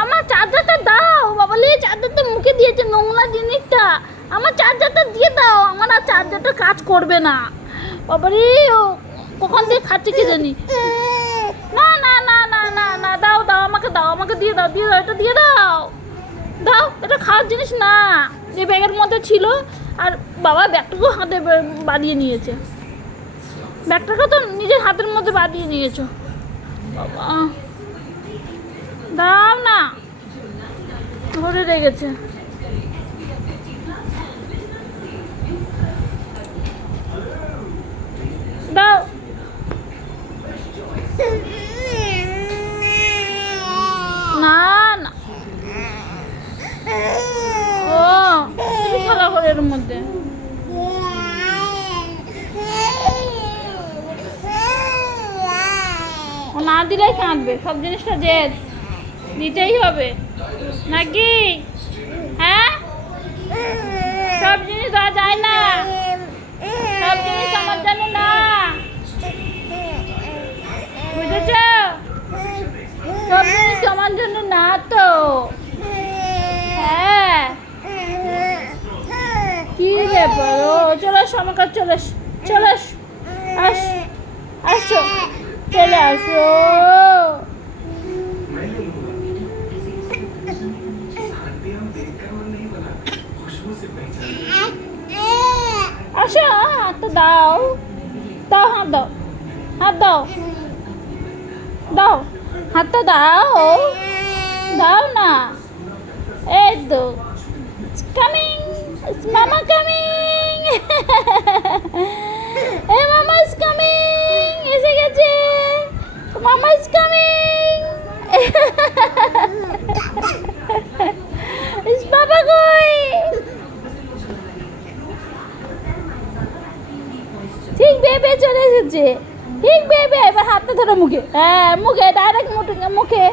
আমার চার্জারটা দাও বাবালে, চার্জারটা মুখে দিয়েছে নোংরা জিনিসটা। আমার চার্জারটা দিয়ে দাও, আমার আর চার্জারটা কাজ করবে না বাবারে। ও কখন দিয়ে খাচ্ছে কে জানি। না না না না না না, দাও দাও, আমাকে দাও, আমাকে দিয়ে দাও, দিয়ে দাও, এটা দিয়ে দাও। দাও, এটা খাওয়ার জিনিস না। যে ব্যাগের মধ্যে ছিল, আর বাবা ব্যাগটাকেও হাতে বাঁধিয়ে নিয়েছে। ব্যাগটাকে তো নিজের হাতের মধ্যে বাঁধিয়ে নিয়েছো বাবা। দাও না, ধরে রেখেছে। দাও। না না, ও তুমি খেলা করে এর মধ্যে। ও না দিলেই কাঁদবে, সব জিনিসটা জেদ দিতেই হবে নাকি? হ্যাঁ, সব জিনিস দেওয়া যায় না, সব জিনিস আমার জন্য না, বুঝেছ? সব জিনিস তোমার জন্য না তো। হ্যাঁ, কি ব্যাপার? ও চলে আসো আমার কাছে, চলে আসো, চলে আসো, আসো, চলে আসো। আসো, হাতটা দাও, দাও, হাত দাও, হাত দাও, দাও, হাতটা দাও, দাও না। এই তো কামিং, মামা কামিং, এ মামা ইজ কামিং, এসে গেছে, মামা ইজ কামিং। ইস বাবা কই? ঠিক বেবে চলে এসেছে, ঠিক বেবে। এবার হাতটা ধরো মুখে, হ্যাঁ মুখে, ডাইরেক্ট মুখে মুখে।